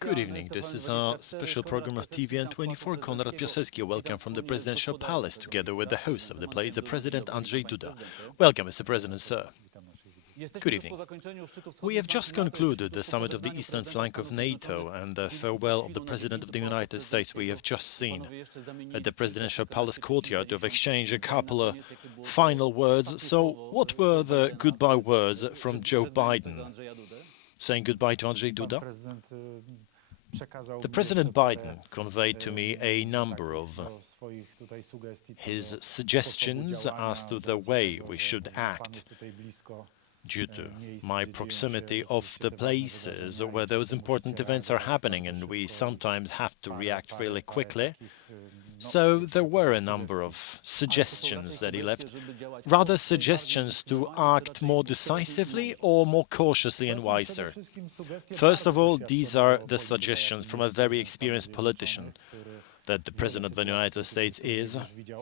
Good evening. This is our special program of TVN24. Konrad Piasecki. Welcome from the presidential palace, together with the host of the play, the President Andrzej Duda. Welcome, Mr. President, sir. Good evening. We have just concluded the summit of the eastern flank of NATO and the farewell of the President of the United States. We have just seen at the presidential palace courtyard to have exchanged a couple of final words. So what were the goodbye words from Joe Biden? Saying goodbye to Andrzej Duda? The President Biden conveyed to me a number of his suggestions as to the way we should act due to my proximity of the places where those important events are happening, and we sometimes have to react really quickly. So there were a number of suggestions that he left, rather suggestions to act more decisively or more cautiously and wiser. First of all, these are the suggestions from a very experienced politician that the President of the United States is,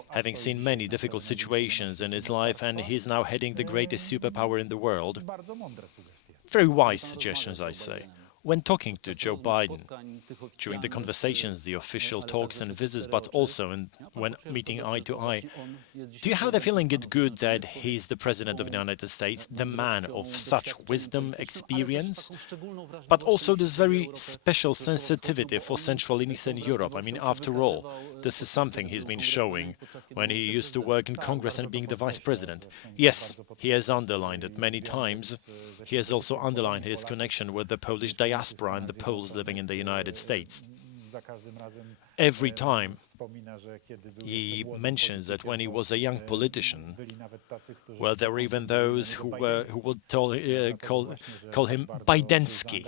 having seen many difficult situations in his life, and he's now heading the greatest superpower in the world. Very wise suggestions, I say. When talking to Joe Biden, during the conversations, the official talks and visits, but also when meeting eye to eye, do you have the feeling it's good that he's the President of the United States, the man of such wisdom, experience, but also this very special sensitivity for Central and Eastern Europe? I mean, after all, this is something he's been showing when he used to work in Congress and being the Vice President. Yes, he has underlined it many times. He has also underlined his connection with the Polish diaspora and the Poles living in the United States. Every time he mentions that when he was a young politician, well, there were even those who would call him Bidensky,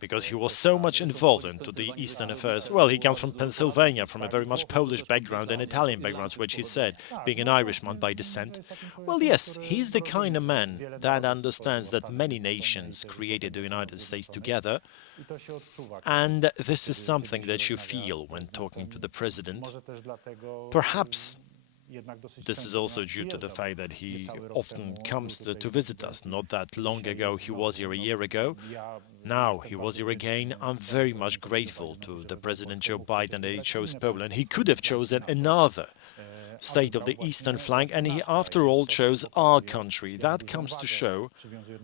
because he was so much involved into the Eastern affairs. Well, he comes from Pennsylvania, from a very much Polish background and Italian background, which he said, being an Irishman by descent. Well, yes, he's the kind of man that understands that many nations created the United States together, and this is something that you feel when talking to the president. Perhaps this is also due to the fact that he often comes to visit us. Not that long ago, he was here a year ago. Now he was here again. I'm very much grateful to the President Joe Biden that he chose Poland. He could have chosen another state of the eastern flank, and he, after all, chose our country. That comes to show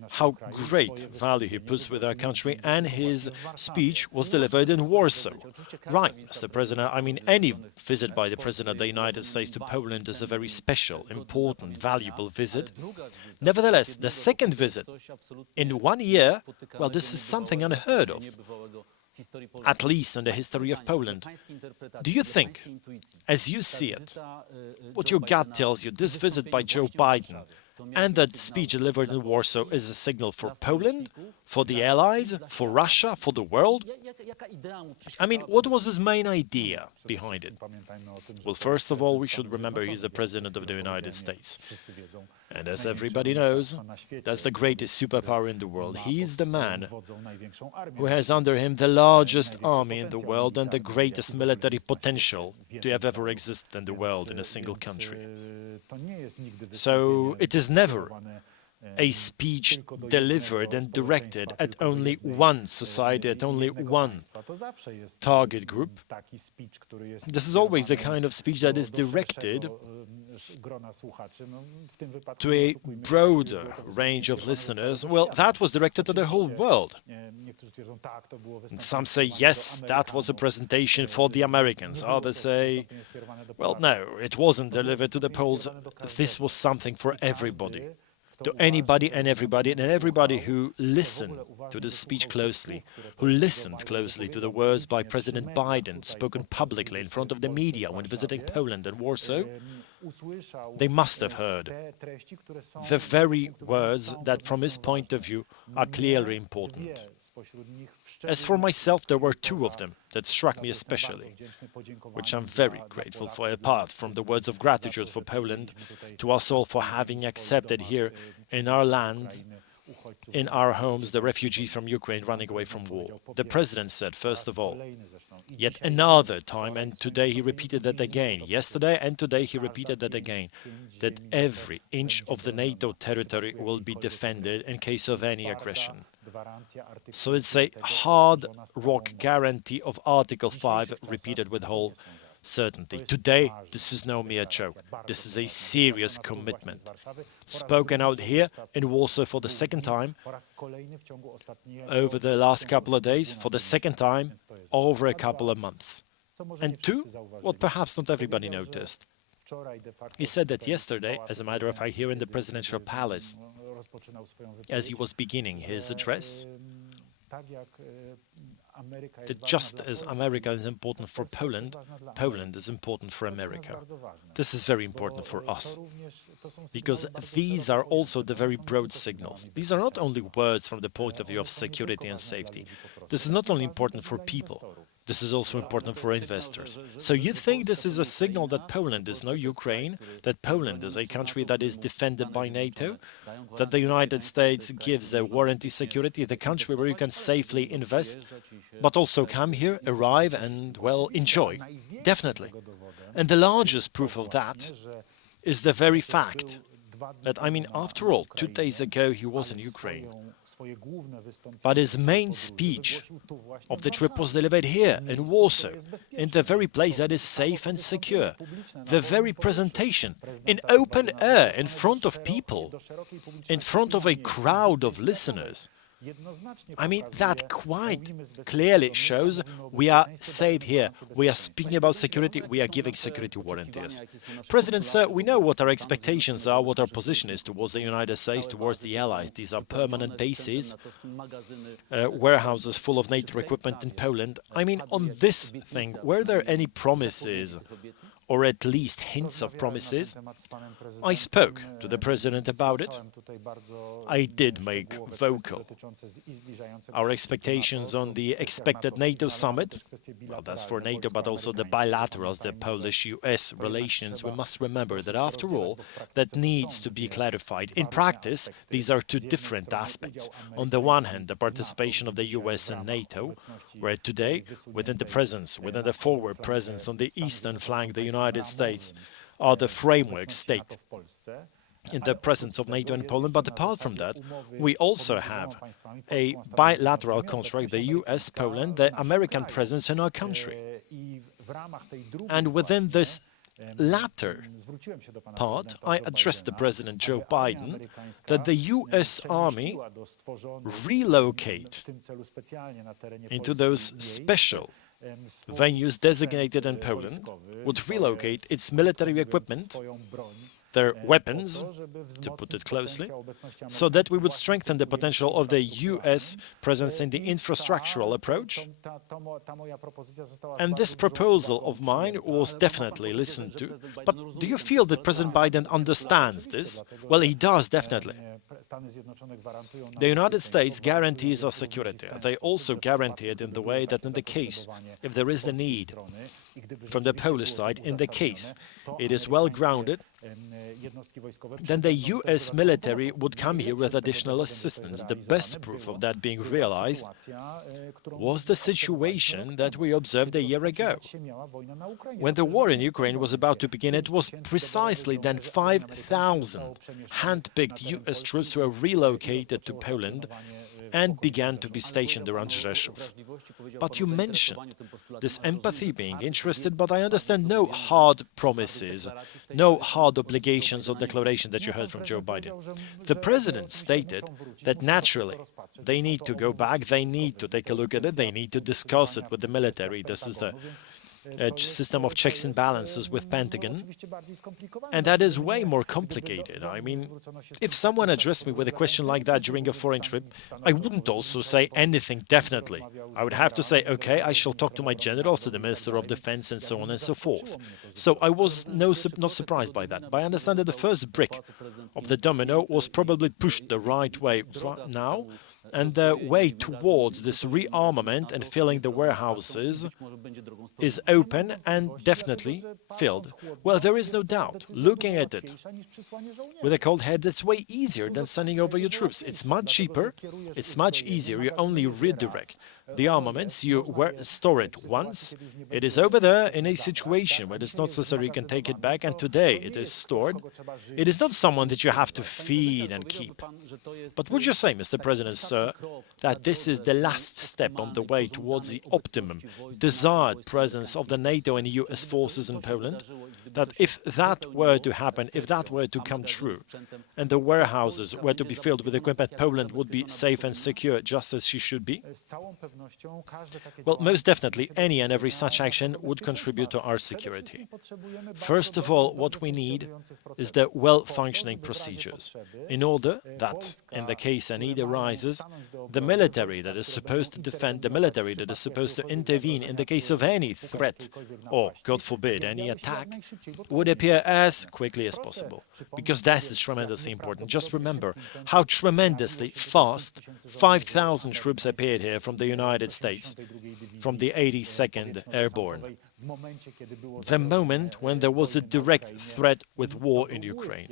how great value he puts with our country, and his speech was delivered in Warsaw. Right, Mr. President, I mean, any visit by the President of the United States to Poland is a very special, important, valuable visit. Nevertheless, the second visit in 1 year, well, this is something unheard of, at least in the history of Poland. Do you think, as you see it, what your gut tells you, this visit by Joe Biden and that speech delivered in Warsaw is a signal for Poland, for the Allies, for Russia, for the world? I mean, what was his main idea behind it? Well, first of all, we should remember he's the President of the United States. And as everybody knows, that's the greatest superpower in the world. He's the man who has under him the largest army in the world and the greatest military potential to have ever existed in the world in a single country. So it is never a speech delivered and directed at only one society, at only one target group. This is always the kind of speech that is directed to a broader range of listeners. Well, that was directed to the whole world. And some say, yes, that was a presentation for the Americans. Others say, well, no, it wasn't delivered to the Poles. This was something for everybody. To anybody and everybody who listened to the speech closely, who listened closely to the words by President Biden spoken publicly in front of the media when visiting Poland and Warsaw, they must have heard the very words that, from his point of view, are clearly important. As for myself, there were two of them that struck me especially, which I'm very grateful for, apart from the words of gratitude for Poland, to us all for having accepted here in our land, in our homes, the refugees from Ukraine running away from war. The President said, first of all, yet another time, and today he repeated that again, yesterday and today he repeated that again, that every inch of the NATO territory will be defended in case of any aggression. So it's a hard rock guarantee of Article 5 repeated with whole certainty. Today, this is no mere joke. This is a serious commitment. Spoken out here in Warsaw for the second time over the last couple of days, for the second time over a couple of months. And two, what perhaps not everybody noticed. He said that yesterday, as a matter of fact, here in the presidential palace, as he was beginning his address, that just as America is important for Poland, Poland is important for America. This is very important for us, because these are also the very broad signals. These are not only words from the point of view of security and safety. This is not only important for people, this is also important for investors. So you think this is a signal that Poland is no Ukraine, that Poland is a country that is defended by NATO, that the United States gives a warranty security, the country where you can safely invest, but also come here, arrive and, well, enjoy. Definitely. And the largest proof of that is the very fact that, after all, 2 days ago he was in Ukraine. But his main speech of the trip was delivered here, in Warsaw, in the very place that is safe and secure. The very presentation, in open air, in front of people, in front of a crowd of listeners. That quite clearly shows we are safe here. We are speaking about security, we are giving security warranties. President, sir, we know what our expectations are, what our position is towards the United States, towards the Allies. These are permanent bases, warehouses full of NATO equipment in Poland. On this thing, were there any promises, or at least hints of promises? I spoke to the President about it. I did make vocal our expectations on the expected NATO summit. Well, that's for NATO, but also the bilaterals, the Polish-US relations. We must remember that, after all, that needs to be clarified. In practice, these are two different aspects. On the one hand, the participation of the US and NATO, where today, within the forward presence on the eastern flank, the United States are the framework state in the presence of NATO and Poland. But apart from that, we also have a bilateral contract, the US, Poland, the American presence in our country. And within this latter part, I addressed the President Joe Biden that the US Army relocate into those special venues designated in Poland, would relocate its military equipment, their weapons, to put it closely, so that we would strengthen the potential of the US presence in the infrastructural approach. And this proposal of mine was definitely listened to. But do you feel that President Biden understands this? Well, he does, definitely. The United States guarantees our security. They also guarantee it in the way that, in the case, if there is the need from the Polish side, in the case it is well grounded, then the US military would come here with additional assistance. The best proof of that being realized was the situation that we observed a year ago. When the war in Ukraine was about to begin, it was precisely then 5,000 hand-picked US troops who were relocated to Poland and began to be stationed around Rzeszów. But you mentioned this empathy, being interested, but I understand no hard promises, no hard obligations or declaration that you heard from Joe Biden. The President stated that naturally they need to go back, they need to take a look at it, they need to discuss it with the military. This is the system of checks and balances with Pentagon, and that is way more complicated. If someone addressed me with a question like that during a foreign trip, I wouldn't also say anything definitely. I would have to say, okay, I shall talk to my generals, to the Minister of Defense, and so on and so forth. So I was not surprised by that. But I understand that the first brick of the domino was probably pushed the right way now, and the way towards this rearmament and filling the warehouses is open and definitely filled. Well, there is no doubt. Looking at it with a cold head, it's way easier than sending over your troops. It's much cheaper, it's much easier. You only redirect the armaments, you store it once, it is over there in a situation where it's not necessary you can take it back, and today it is stored. It is not someone that you have to feed and keep. But would you say, Mr. President, sir, that this is the last step on the way towards the optimum, desired presence of the NATO and US forces in Poland? That if that were to happen, if that were to come true, and the warehouses were to be filled with equipment, Poland would be safe and secure, just as she should be? Well, most definitely, any and every such action would contribute to our security. First of all, what we need is the well-functioning procedures, in order that, in the case a need arises, the military that is supposed to defend, the military that is supposed to intervene in the case of any threat, or, God forbid, any attack, would appear as quickly as possible. Because that is tremendously important. Just remember how tremendously fast 5,000 troops appeared here from the United States, from the 82nd Airborne, the moment when there was a direct threat with war in Ukraine.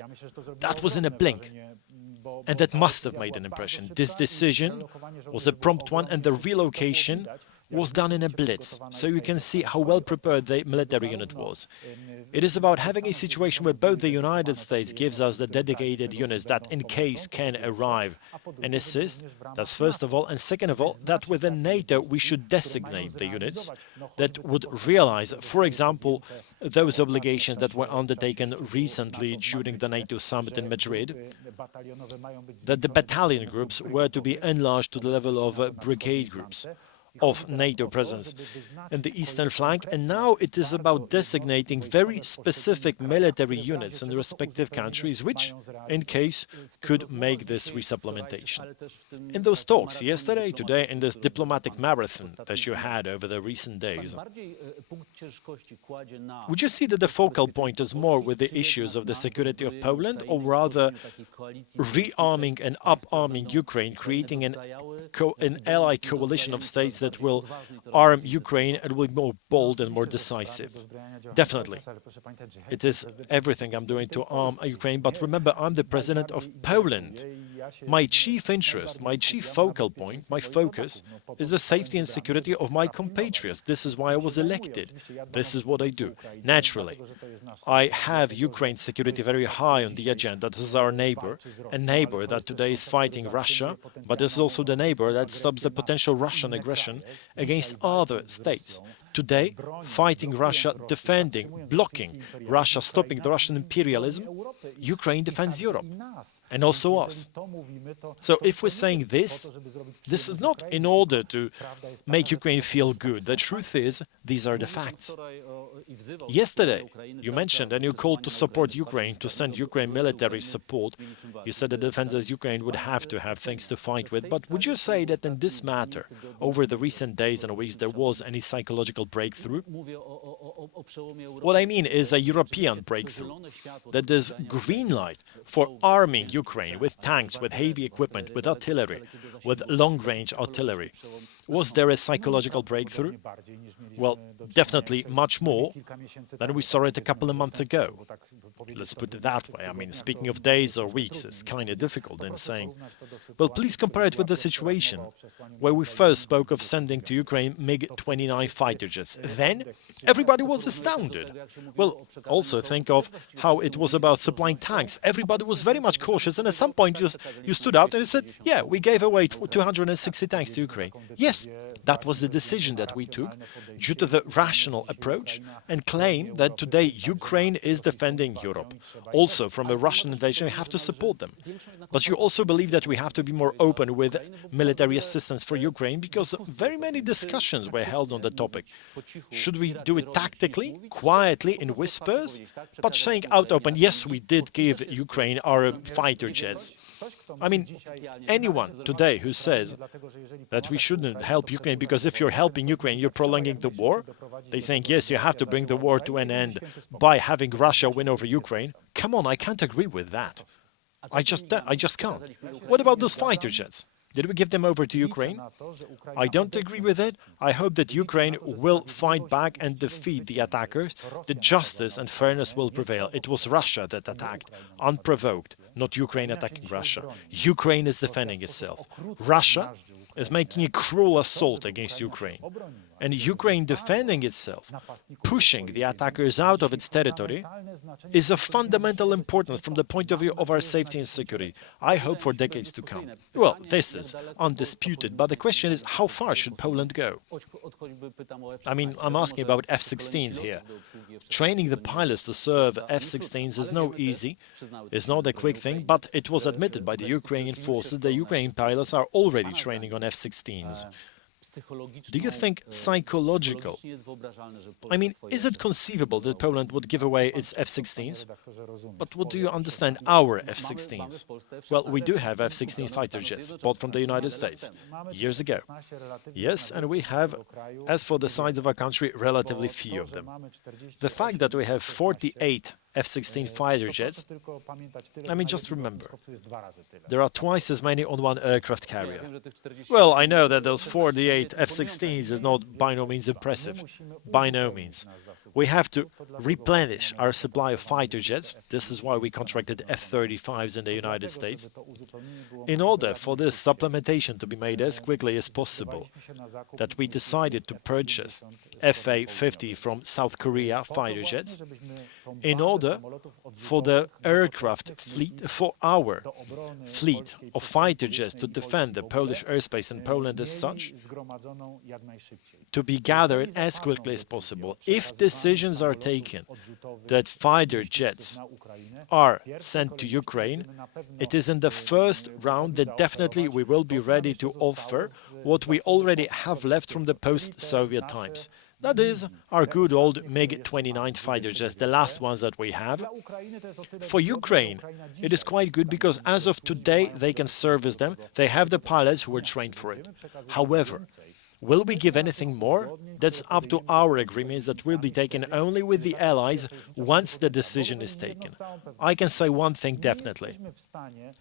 That was in a blink. And that must have made an impression. This decision was a prompt one, and the relocation was done in a blitz, so you can see how well prepared the military unit was. It is about having a situation where both the United States gives us the dedicated units that in case can arrive and assist, that's first of all, and second of all, that within NATO we should designate the units that would realize, for example, those obligations that were undertaken recently during the NATO summit in Madrid, that the battalion groups were to be enlarged to the level of brigade groups of NATO presence in the eastern flank, and now it is about designating very specific military units in the respective countries which, in case, could make this resupplementation. In those talks yesterday, today, in this diplomatic marathon that you had over the recent days, would you see that the focal point is more with the issues of the security of Poland, or rather rearming and up-arming Ukraine, creating an allied coalition of states that will arm Ukraine and will be more bold and more decisive? Definitely. It is everything I'm doing to arm Ukraine, but remember, I'm the president of Poland. My chief interest, my chief focal point, my focus is the safety and security of my compatriots. This is why I was elected. This is what I do. Naturally, I have Ukraine's security very high on the agenda. This is our neighbor, a neighbor that today is fighting Russia, but this is also the neighbor that stops the potential Russian aggression against other states. Today, fighting Russia, defending, blocking Russia, stopping the Russian imperialism, Ukraine defends Europe, and also us. So if we're saying this is not in order to make Ukraine feel good. The truth is, these are the facts. Yesterday, you mentioned and you called to support Ukraine, to send Ukraine military support. You said the defenders Ukraine would have to have things to fight with. But would you say that in this matter, over the recent days and weeks, there was any psychological breakthrough? What I mean is a European breakthrough. That there's green light for arming Ukraine with tanks, with heavy equipment, with artillery, with long-range artillery. Was there a psychological breakthrough? Well, definitely much more than we saw it a couple of months ago. Let's put it that way. I mean, speaking of days or weeks is kind of difficult in saying. Well, please compare it with the situation where we first spoke of sending to Ukraine MiG-29 fighter jets. Then everybody was astounded. Well, also think of how it was about supplying tanks. Everybody was very much cautious, and at some point you stood out and you said, yeah, we gave away 260 tanks to Ukraine. Yes, that was the decision that we took due to the rational approach and claim that today Ukraine is defending Europe. Also, from a Russian invasion, we have to support them. But you also believe that we have to be more open with military assistance for Ukraine, because very many discussions were held on the topic. Should we do it tactically, quietly, in whispers, but saying out open, yes, we did give Ukraine our fighter jets? I mean, anyone today who says that we shouldn't help Ukraine because if you're helping Ukraine, you're prolonging the war, they're saying, yes, you have to bring the war to an end by having Russia win over Ukraine. Come on, I can't agree with that. I just can't. What about those fighter jets? Did we give them over to Ukraine? I don't agree with it. I hope that Ukraine will fight back and defeat the attackers. The justice and fairness will prevail. It was Russia that attacked, unprovoked, not Ukraine attacking Russia. Ukraine is defending itself. Russia is making a cruel assault against Ukraine, and Ukraine defending itself, pushing the attackers out of its territory, is of fundamental importance from the point of view of our safety and security, I hope for decades to come. Well, this is undisputed, but the question is, how far should Poland go? I mean, I'm asking about F-16s here. Training the pilots to serve F-16s is no easy, it's not a quick thing, but it was admitted by the Ukrainian forces that Ukrainian pilots are already training on F-16s. Do you think psychological? I mean, is it conceivable that Poland would give away its F-16s? But what do you understand our F-16s? Well, we do have F-16 fighter jets bought from the United States years ago. Yes, and we have, as for the size of our country, relatively few of them. The fact that we have 48 F-16 fighter jets, I mean, just remember, there are twice as many on one aircraft carrier. Well, I know that those 48 F-16s is not by no means impressive, by no means. We have to replenish our supply of fighter jets. This is why we contracted F-35s in the United States, in order for this supplementation to be made as quickly as possible, that we decided to purchase FA-50 from South Korea fighter jets, in order for the aircraft fleet, for our fleet of fighter jets to defend the Polish airspace and Poland as such, to be gathered as quickly as possible. If decisions are taken that fighter jets are sent to Ukraine, it is in the first round that definitely we will be ready to offer what we already have left from the post-Soviet times. That is, our good old MiG-29 fighter jets, the last ones that we have. For Ukraine, it is quite good because as of today they can service them, they have the pilots who are trained for it. However, will we give anything more? That's up to our agreements that will be taken only with the allies once the decision is taken. I can say one thing definitely.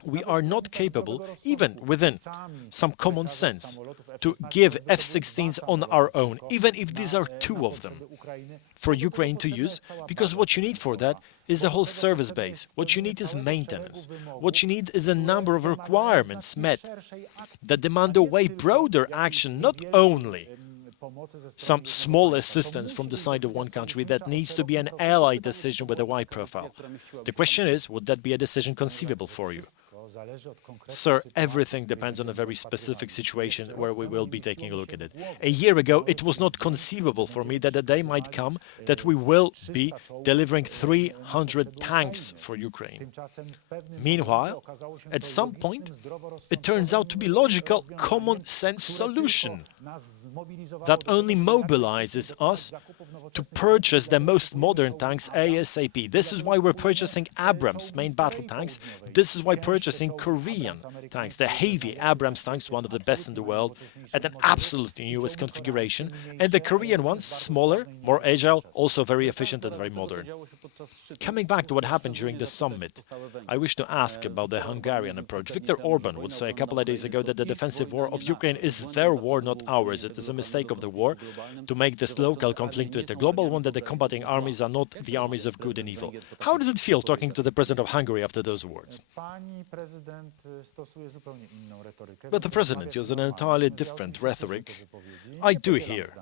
We are not capable, even within some common sense, to give F-16s on our own, even if these are two of them, for Ukraine to use, because what you need for that is the whole service base. What you need is maintenance. What you need is a number of requirements met that demand a way broader action, not only some small assistance from the side of one country that needs to be an ally decision with a wide profile. The question is, would that be a decision conceivable for you? Sir, everything depends on a very specific situation where we will be taking a look at it. A year ago, it was not conceivable for me that a day might come that we will be delivering 300 tanks for Ukraine. Meanwhile, at some point, it turns out to be logical, common sense solution that only mobilizes us to purchase the most modern tanks ASAP. This is why we're purchasing Abrams main battle tanks. This is why purchasing Korean tanks, the heavy Abrams tanks, one of the best in the world, at an absolutely newest configuration, and the Korean ones, smaller, more agile, also very efficient and very modern. Coming back to what happened during the summit, I wish to ask about the Hungarian approach. Viktor Orban would say a couple of days ago that the defensive war of Ukraine is their war, not ours. It is a mistake of the war to make this local conflict into a global one, that the combating armies are not the armies of good and evil. How does it feel talking to the president of Hungary after those words? But the president uses an entirely different rhetoric. I do hear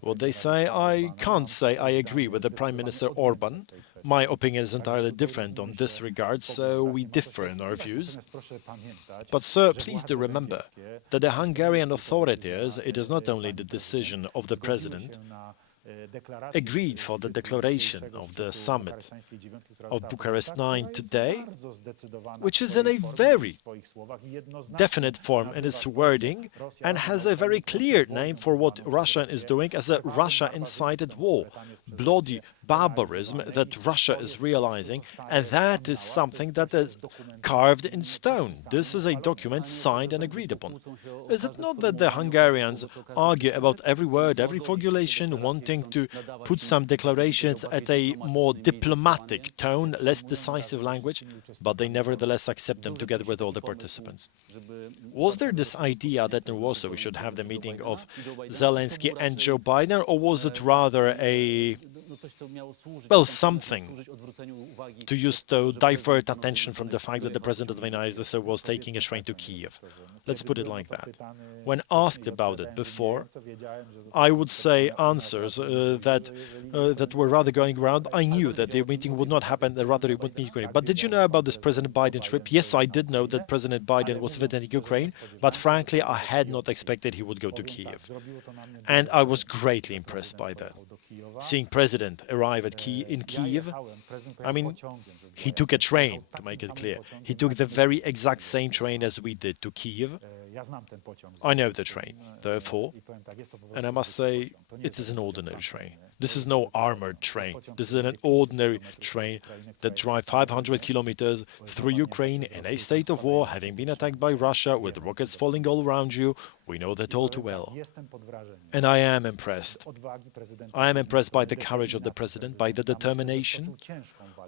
what they say. I can't say I agree with the Prime Minister Orban. My opinion is entirely different on this regard, so we differ in our views. But, sir, please do remember that the Hungarian authorities, it is not only the decision of the president, agreed for the declaration of the summit of Bucharest 9 today, which is in a very definite form in its wording and has a very clear name for what Russia is doing as a Russia-incited war, bloody barbarism that Russia is realizing, and that is something that is carved in stone. This is a document signed and agreed upon. Is it not that the Hungarians argue about every word, every formulation, wanting to put some declarations at a more diplomatic tone, less decisive language, but they nevertheless accept them together with all the participants? Was there this idea that in Warsaw we should have the meeting of Zelensky and Joe Biden, or was it rather a well, something to use to divert attention from the fact that the President of the United States was taking a train to Kiev. Let's put it like that. When asked about it before, I would say answers that were rather going around. I knew that the meeting would not happen, rather it would meet Ukraine. But did you know about this President Biden trip? Yes, I did know that President Biden was visiting Ukraine, but frankly, I had not expected he would go to Kiev. And I was greatly impressed by that. Seeing President arrive in Kiev, I mean, he took a train, to make it clear. He took the very exact same train as we did to Kiev. I know the train, therefore, and I must say, it is an ordinary train. This is no armored train. This is an ordinary train that drives 500 kilometers through Ukraine in a state of war, having been attacked by Russia, with rockets falling all around you. We know that all too well. And I am impressed. I am impressed by the courage of the president, by the determination.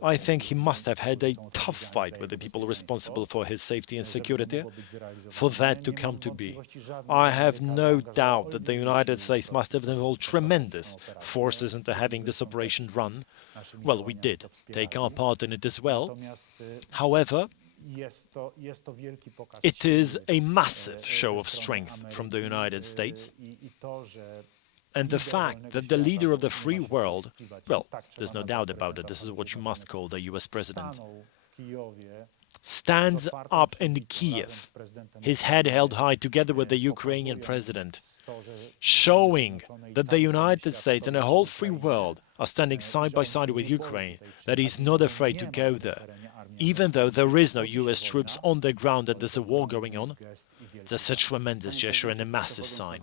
I think he must have had a tough fight with the people responsible for his safety and security for that to come to be. I have no doubt that the United States must have involved tremendous forces into having this operation run. Well, we did take our part in it as well. However, it is a massive show of strength from the United States. And the fact that the leader of the free world, well, there's no doubt about it, this is what you must call the US president, stands up in Kiev, his head held high together with the Ukrainian president, showing that the United States and the whole free world are standing side by side with Ukraine, that he's not afraid to go there. Even though there is no US troops on the ground and there's a war going on, that's a tremendous gesture and a massive sign.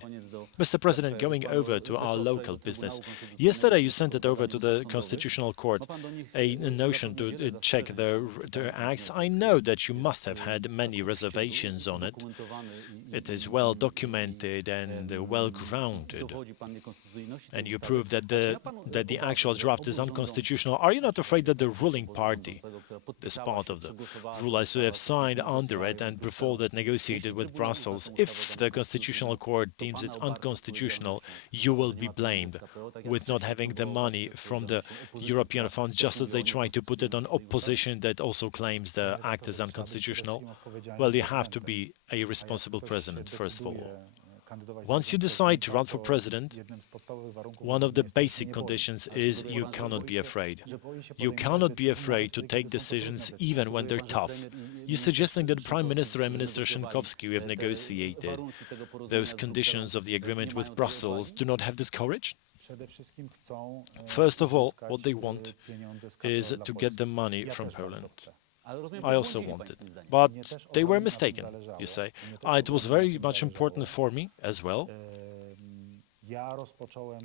Mr. President, going over to our local business, yesterday you sent it over to the Constitutional Court, a notion to check the acts. I know that you must have had many reservations on it. It is well documented and well grounded. And you prove that the actual draft is unconstitutional. Are you not afraid that the ruling party, this part of the rulers who have signed under it and before that negotiated with Brussels, if the Constitutional Court deems it unconstitutional, you will be blamed with not having the money from the European funds, just as they try to put it on opposition that also claims the act is unconstitutional? Well, you have to be a responsible president, first of all. Once you decide to run for president, one of the basic conditions is you cannot be afraid. You cannot be afraid to take decisions even when they're tough. You're suggesting that the Prime Minister and Minister Szynkowski, who have negotiated those conditions of the agreement with Brussels, do not have this courage? First of all, what they want is to get the money from Poland. I also wanted, but they were mistaken, you say. It was very much important for me as well,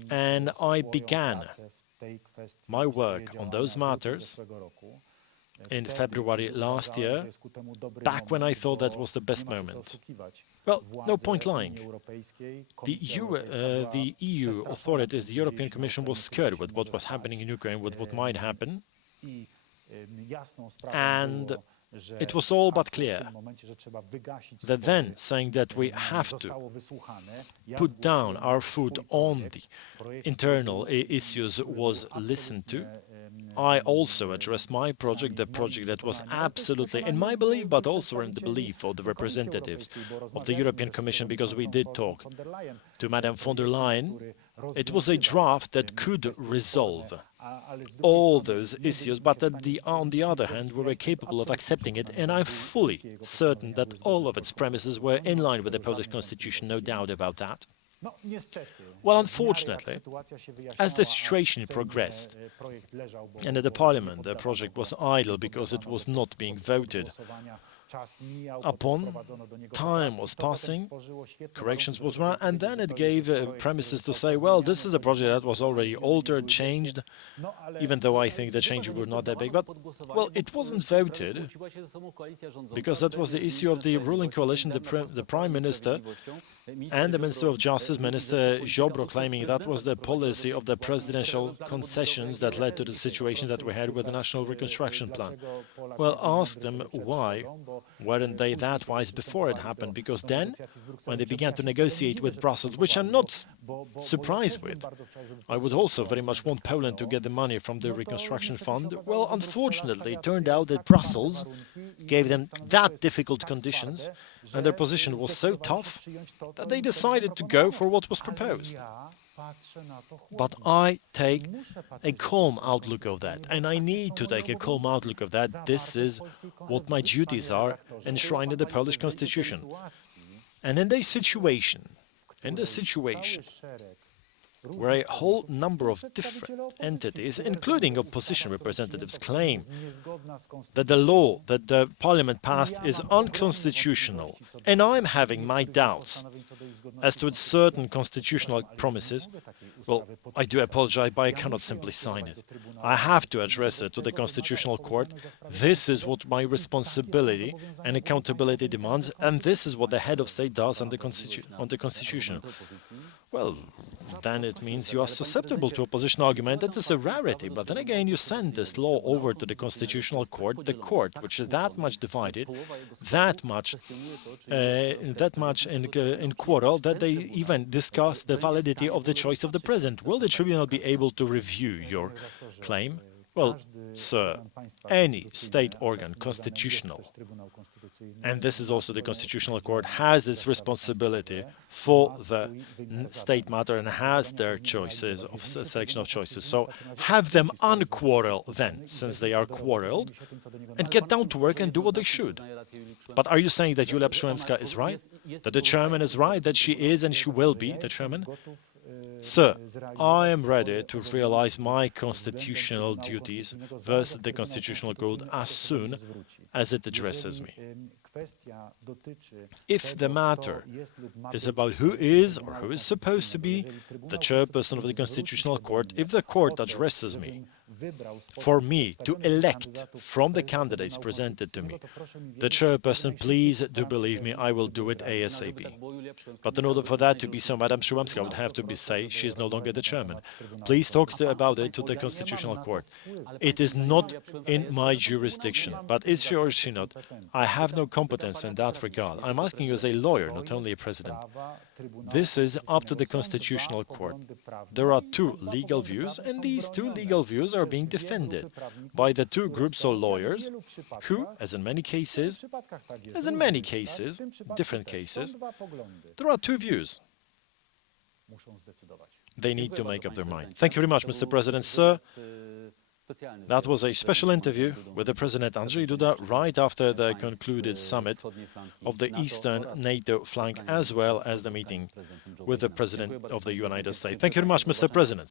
and I began my work on those matters in February last year, back when I thought that was the best moment. Well, no point lying. The EU authorities, the European Commission, was scared with what was happening in Ukraine, with what might happen. And it was all but clear that then saying that we have to put down our foot on the internal issues was listened to. I also addressed my project, the project that was absolutely in my belief, but also in the belief of the representatives of the European Commission, because we did talk to Madame von der Leyen. It was a draft that could resolve all those issues, but on the other hand, we were capable of accepting it, and I'm fully certain that all of its premises were in line with the Polish constitution, no doubt about that. Well, unfortunately, as the situation progressed, and at the Parliament, the project was idle because it was not being voted upon, time was passing, corrections was run, and then it gave premises to say, well, this is a project that was already altered, changed, even though I think the changes were not that big. But, well, it wasn't voted, because that was the issue of the ruling coalition, the Prime Minister and the Minister of Justice, Minister Ziobro, claiming that was the policy of the presidential concessions that led to the situation that we had with the National Reconstruction Plan. Well, ask them why weren't they that wise before it happened? Because then, when they began to negotiate with Brussels, which I'm not surprised with. I would also very much want Poland to get the money from the reconstruction fund. Well, unfortunately, it turned out that Brussels gave them that difficult conditions, and their position was so tough that they decided to go for what was proposed. But I take a calm outlook of that, and I need to take a calm outlook of that. This is what my duties are enshrined in the Polish constitution. And in this situation, where a whole number of different entities, including opposition representatives, claim that the law that the parliament passed is unconstitutional, and I'm having my doubts as to its certain constitutional promises, well, I do apologize, but I cannot simply sign it. I have to address it to the Constitutional Court. This is what my responsibility and accountability demands, and this is what the head of state does on the Constitution. Well, then it means you are susceptible to opposition argument. That is a rarity. But then again, you send this law over to the Constitutional Court, the court which is that much divided, that much in quarrel, that they even discuss the validity of the choice of the president. Will the tribunal be able to review your claim? Well, sir, any state organ, constitutional, and this is also the Constitutional Court, has its responsibility for the state matter and has their choices, of selection of choices. So have them unquarrel then, since they are quarreled, and get down to work and do what they should. But are you saying that Julia Przyłębska is right? That the chairman is right? That she is and she will be the chairman? Sir, I am ready to realize my constitutional duties versus the Constitutional Court as soon as it addresses me. If the matter is about who is or who is supposed to be the chairperson of the Constitutional Court, if the court addresses me for me to elect from the candidates presented to me the chairperson, please do believe me, I will do it ASAP. But in order for that to be so, Madam Przyłębska would have to say she is no longer the chairman. Please talk about it to the Constitutional Court. It is not in my jurisdiction, but is she or is she not? I have no competence in that regard. I'm asking you as a lawyer, not only a president. This is up to the Constitutional Court. There are two legal views, and these two legal views are being defended by the two groups of lawyers who, as in many cases, different cases, there are two views. They need to make up their mind. Thank you very much, Mr. President. Sir, that was a special interview with the President Andrzej Duda right after the concluded summit of the Eastern NATO flank, as well as the meeting with the President of the United States. Thank you very much, Mr. President.